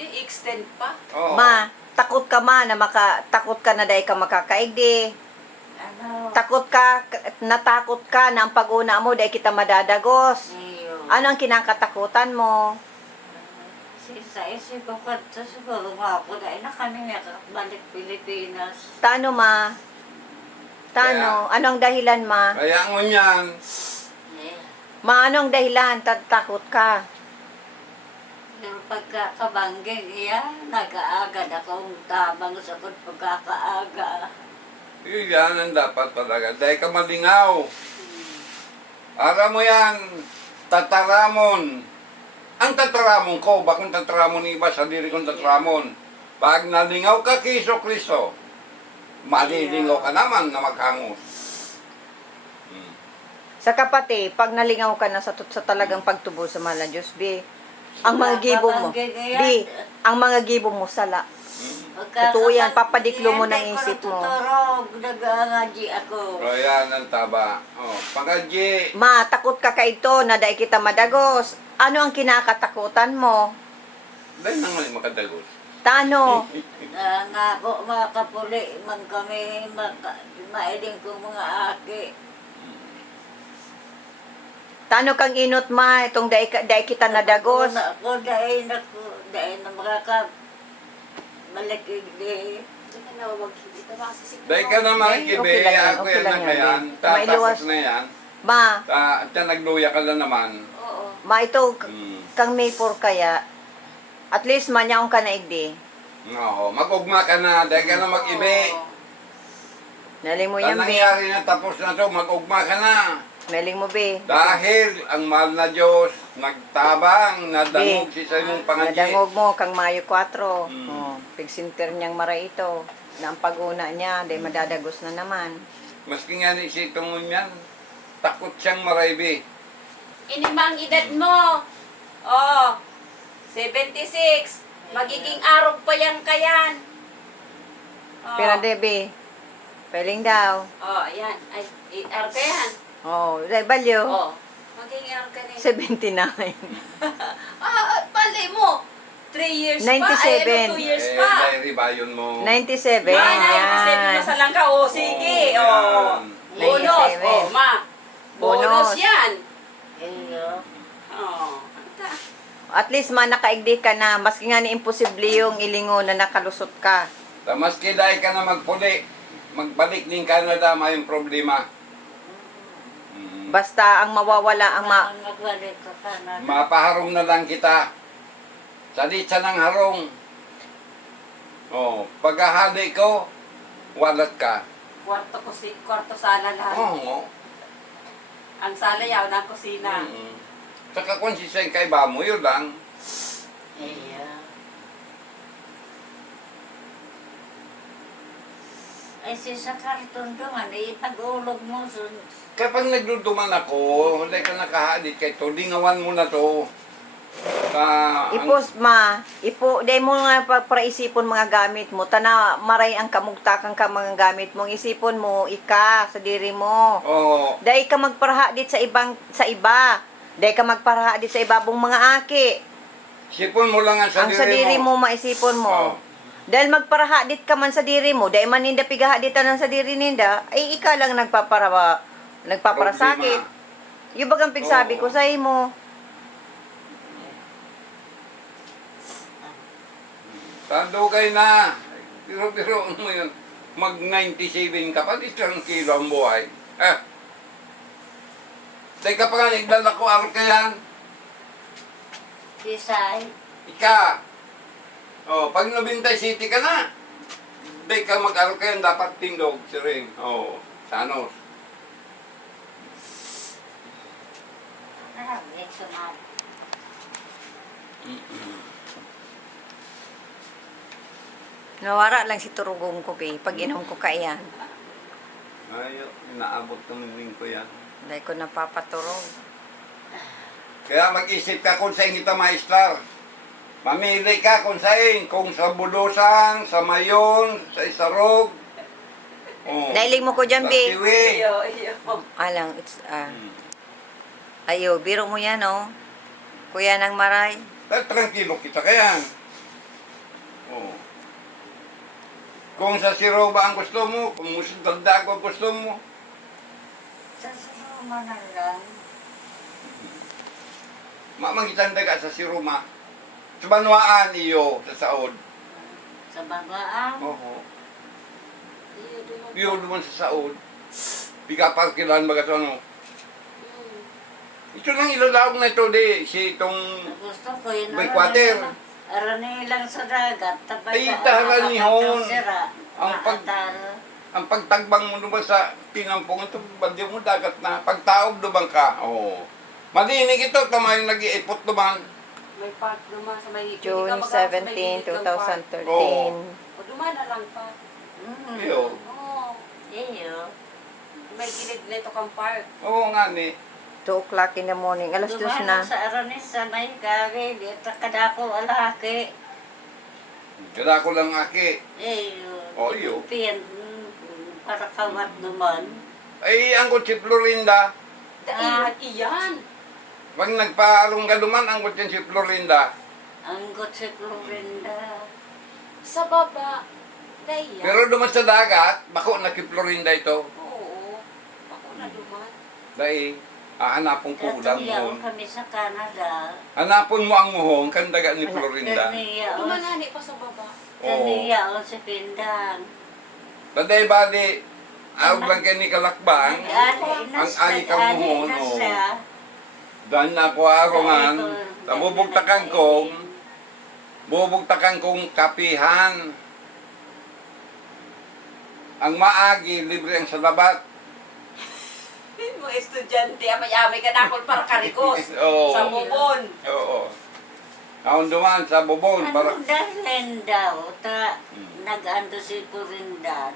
pwede extend pa. Oo. Ma, takot ka ma na takot ka na dahil ka makakaigdi. Ano? Natakot ka na ang pag-una mo dahil kita madadagos. Iyo. Ano ang kinakatakutan mo? Sa isip ko kadto siguro nga ako dahil na kami balik Pilipinas. Tano ma? Tano? Anong dahilan ma? Kaya mo yan. Eh, Ma, anong dahilan? Takot ka? yung pagkakabangging iya, nag-aagad akong tabang sa pagkakaaga. Yan ang dapat talaga. Dahil ka malingaw. Ara mo yan. Tataramon. Ang tataramon ko, bakong tataramon iba sa diri kong tataramon. Pag nalingaw ka kay Kristo, malilingaw ka naman na maghangos. Sa kapati, pag nalingaw ka na sa talagang pagtubo sa mahal na Diyos, B, ang mga gibo mo, B, ang mga gibo mo sala. Totoo yan, papadiklo mo ng isip mo. Tuturog, nag-aangaji ako. O yan ang taba. O, pagkaji. Ma, takot ka ito na dahil kita madagos. Ano ang kinakatakutan mo? Dahil nang mali makadagos. Tano? Nangako mga kapuli, man kami, mailing ko mga aki. Tano kang inot ma, itong dahil kita nadagos. Ako dahil na makaka balik igdi. Hindi ka na magkikita ba kasi siguro. Dahil ka na makikibi, Okay lang yan, ako okay yan lang na yan, kayan. babe. Mailuwas. Tatapos na yan. Ma, Nagluya ka na naman. Oo. ma ito, Hmm. kang May 4 kaya, at least manyaong ka na igdi. Oo, mag-ugma ka na. Dahil ka na mag-ibi. Oo. Naling mo Ang yan, B. nangyari na tapos na to, mag-ugma ka na. Naling mo, B. Dahil ang mahal na Diyos, nagtabang, nadangog si sa imong pangadji. Nadangog mo, kang Mayo 4. Mm. Oh, pigsinter niyang maray ito. Na ang pag-una niya, dahil madadagos na naman. Maski nga ni si Tungon yan, takot siyang maraybi. Inimang edad mo. Oh, 76. Magiging arog pa yan kayan. Oh. Pero, Debbie, peling daw. Oh, ayan. Ay, arog ka yan. Oh, dahil balyo. Oh. Magiging arog ka na. 79. Pali mo. 3 years 97. pa. Ay, 2 years pa. Dahil bayon mo. 97. Ay, Yan. na sa lang ka. Oh, sige. Oh. Yan. Bonus. 97. Oh, ma. Bonus Bonus. yan. Iyo. Oh. Anta. At least man nakaigdi ka na, maski nga ni imposible yung ilingo na nakalusot ka. Maski dahil ka na magpuli, magbalik din Canada, may problema. Basta ang mawawala ang Nagbalik ka na. Mapaharong na lang kita. Saditsa ng harong. Oh, paghahali ko, walat ka. Kwarto sala lahat. Oo. Ang sala yaw ng kusina. Saka kung si Sen kay Bamo, yun lang. Iyo. Ay sa karton doon, ipag-ulog mo. Kapag nagduduman ako, hindi ka nakahadit kay to, lingawan mo na to. ipos ma, dahil mo nga paraisipon mga gamit mo, tana maray ang kamugtakan ka mga gamit mong isipon mo, ika, sa diri mo. Oo. Dahil ka magparaha dit sa iba. Dahil ka magparaha dit sa ibabong mga aki. Sipon mo lang ang Ang sa diri mo, maisipon mo. Oo. Dahil magparaha dit ka man sa diri mo, dahil maninda pigaha dit ng sa diri ninda, ay ika lang nagpaparasakit. Yung bagang pigsabi ko sa imo. Tandukay na. Pero mo yun, mag-97 ka pa, isang kilo ang buhay. Teka pa nga, nagdala ko ako kayan. Kisay. Ika. Oh, pag nabintay city ka na. Hindi ka mag-aro kayan, dapat tindog si Ring. Oh, sanos. Ito na. Nawara lang si turugong ko, be. Pag inom ko kaiyan. Ay, inaabot naman din ko yan. Dahil ko napapaturog. Kaya mag-isip ka kung saan kita maestar. Mamili ka kung saan. Kung sa Bulusan, sa Mayon, sa Isarog. Oh, Nailing mo ko dyan, sa be. Tiwi. Iyo. Alang, ayo, biro mo yan, oh. Kuya ng maray. Tranquilo kita kaya. Kung sa Siroba ang gusto mo, kung Mustaldago ang gusto mo. Sa Roma na lang. Mamangitan daga sa Siroma. Sa Banwaan iyo, sa Saod. Sa Banwaan. Oo. Iyo, duman. Iyo naman sa Saod. Pika parkilan baga sa ano. Ito lang ilalawag na ito di. Si itong... Gusto ko yun. May quarter. Arani lang sa dagat. Ay, taharanihon. Ang Ang pag- Ang pagtagbang mo naman sa pinampong ito, bandi mo dagat na. Pagtaob naman ka. Oo. Madinig ito, tama yung nag-iipot naman. May park duman sa may... June Hindi ka mag-out sa may 17, gilid ng park. 2013. Oo. O duman na lang pa. Iyo. Oo. Iyo. May gilid na ito kang park. Oo nga ni. 2 o'clock in the morning. Alas 2 na. Sa Arani sa may gabi. Dito kadako alaki. Kada ko lang aki. Iyo. Oh, iyo. Piyan. Para kawat duman. Ay, ang kutsi Florinda. Daihan iyan. Pag nagpaalong ka duman, ang kutsi si Florinda. Ang gotse Florinda. Sa baba. Daihan. Pero duman sa dagat, bako na ki Florinda ito. Oo. Ako na duman. Dahil, hanapon ko ulang Katuyaw muhon. kami sa Canada. Hanapon mo ang muhon, kan dagat ni Florinda. Kaniyaw. Dumanani pa sa baba. Oo. Kaniyaw sa Pindang. Taday bali, awag lang kay ni Kalakbang, Nag-ali na ang siya. ali kang Nag-ali muhon, na oo. siya. Dan na ko arongan, tabubugtakan kong, bubugtakan kong kapihan. Ang maagi, libre ang salabat. Mga estudyante, amay-amay ka na ako para karikos. Oo. Sa bubon. Oo. Kaon duman sa bubon, para... Ano dahil daw, nag-ando si Purinda.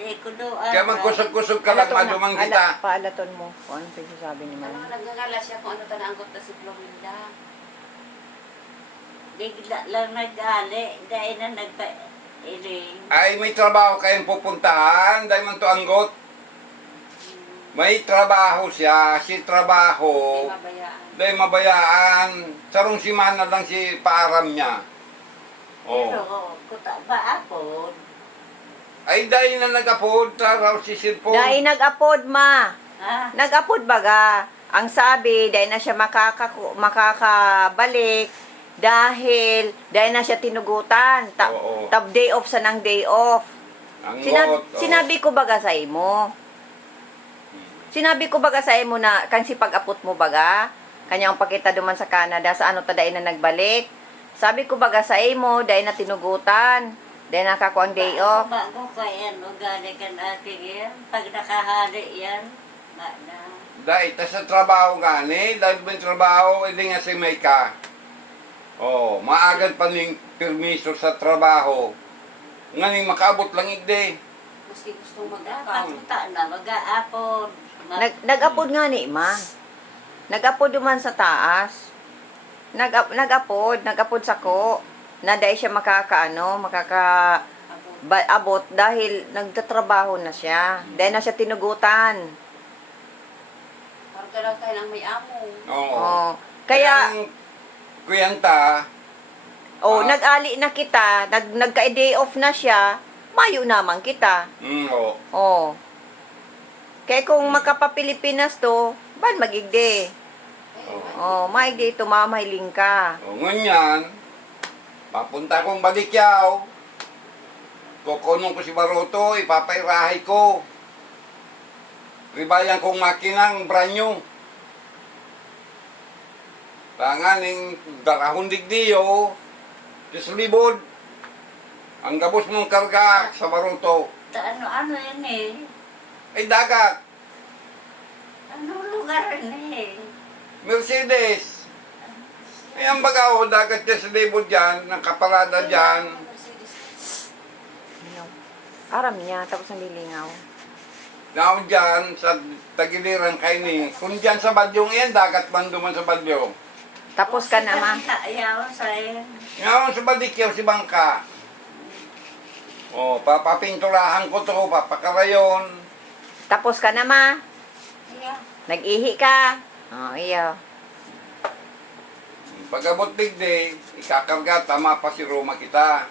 Di ko do Kaya magkusog-kusog ka lang, madumang kita. Paalaton mo kung ano pinagsasabi ni Ano, Ma'am. nagngangala siya kung ano tananggot na si Florinda. Bigla lang nag-ali. Dahil na nagpa-iring. Ay, may trabaho kayong pupuntahan, dahil man to anggot. May trabaho siya, si trabaho. Hindi mabayaan. Dahil mabayaan, sarong simana lang si paaram niya. Pero Oh. kuta ba ako? Ay, dahil na nag-upload, raw si cellphone. Dahil nag-upload, ma. Ha? Nag-upload baga. Ang sabi, dahil na siya makakabalik, dahil na siya tinugutan. Oo. Day off sa ng day off. Anggot. Sinabi ko baga sa imo. Sinabi ko baga sa imo na kansi pag-apot mo baga, kanyang pakita duman sa Canada sa ano tadain na nagbalik. Sabi ko baga sa imo, dahil na tinugutan, dahil nakakuha ang day off. Bago ka yan, ugali ka natin yan. Pag nakahali yan, na. Dahil, tas sa trabaho gani, dahil ba yung trabaho, hindi nga si Mayka. Oh, maagad pa ning permiso sa trabaho. Ngayon, makaabot lang hindi. Maski gustong mag-akaw. Pagkuta na, mag-aapon. Nag-upload nga ni ma. Nag-upload duman sa taas. Nag-upload sa ko. Na dahil siya abot dahil nagtatrabaho na siya. Dahil na siya tinugutan. Parang lang tayo ng may amo. Oo. Oh. Kaya, ang kuyanta, nag-ali na kita, nagka-day off na siya, mayo naman kita. oo. Oh. Kaya kung makapapilipinas to, ban magigde? Oh, maigde ito, mamahiling ka. O ngunyan, papunta kong Balikyaw. Kukunong ko si Baroto, ipapairahay ko. Ribayan kong makinang branyo. Tanganing darahon digdiyo, kislibod. Ang gabos mong karga sa Baroto. Ano yan eh? Ay dagat, Ano lugar yan eh? Mercedes. Ay ang bagaw, dagat niya sa libod dyan, nakaparada dyan. Aram niya, tapos nalilingaw. Now dyan, sa tagiliran kay ni, kung dyan sa balyong yan, dagat man duman sa balyo. Tapos ka na, ma. Ayaw sa'yo. Ngayon sa Balikyaw, si Bangka. O, papapinturahan ko to, papakarayon. Tapos ka na, ma. Ayaw. Nag-ihi ka. Oh, iyo. Pag-abot digdi, ikakarga, tama pa si Roma kita.